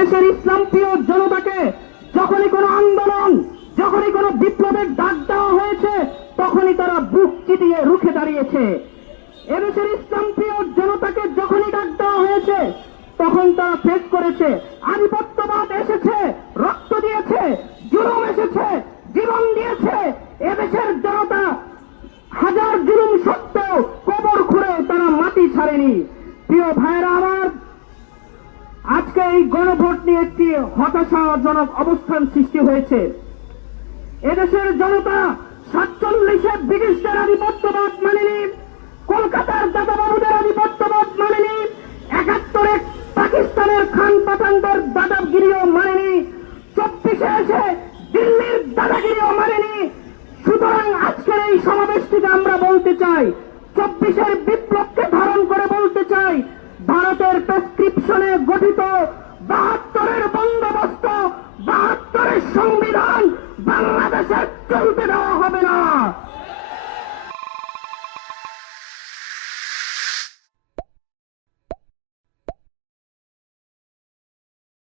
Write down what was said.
এদেশের ইসলামপ্রিয় জনতাকে যখনই কোনো আন্দোলন, যখনই কোনো বিপ্লবের ডাক দেওয়া হয়েছে, তখনই তারা বুক চিতিয়ে রুখে দাঁড়িয়েছে। এদেশের ইসলামপ্রিয় জনতাকে যখনই ডাক দেওয়া হয়েছে, তখন তারা ফেস করেছে। আধিপত্যবাদ এসেছে, রক্ত দিয়েছে, জুলুম এসেছে, জীবন দিয়েছে। এদেশের জনতা হাজার জুলুম সত্ত্বেও কবর খুঁড়ে তারা মাটি ছাড়েনি। প্রিয় ভাইরা আমার, আজকে এই গণভোট নিয়ে একটি হতাশাজনক অবস্থান সৃষ্টি হয়েছে। এদেশের জনতা 47-এ ব্রিটিশদের আধিপত্যবাদ মানেনি, কলকাতার দাদাবাবুদের আধিপত্যবাদ মানেনি, 71-এ পাকিস্তানের খান পাঠানদের দাদাগিরিও মানেনি, 24-এ এসে দিল্লির দাদাগিরিও মানেনি। সুতরাং আজকের এই সমাবেশ থেকে আমরা বলতে চাই, 24-এর বিপ্লবকে ধারণ করে বলতে চাই, ভারতের প্রেসক্রিপশনে গঠিত 72-এর বন্দোবস্ত, 72-এর সংবিধান বাংলাদেশে চলতে দেওয়া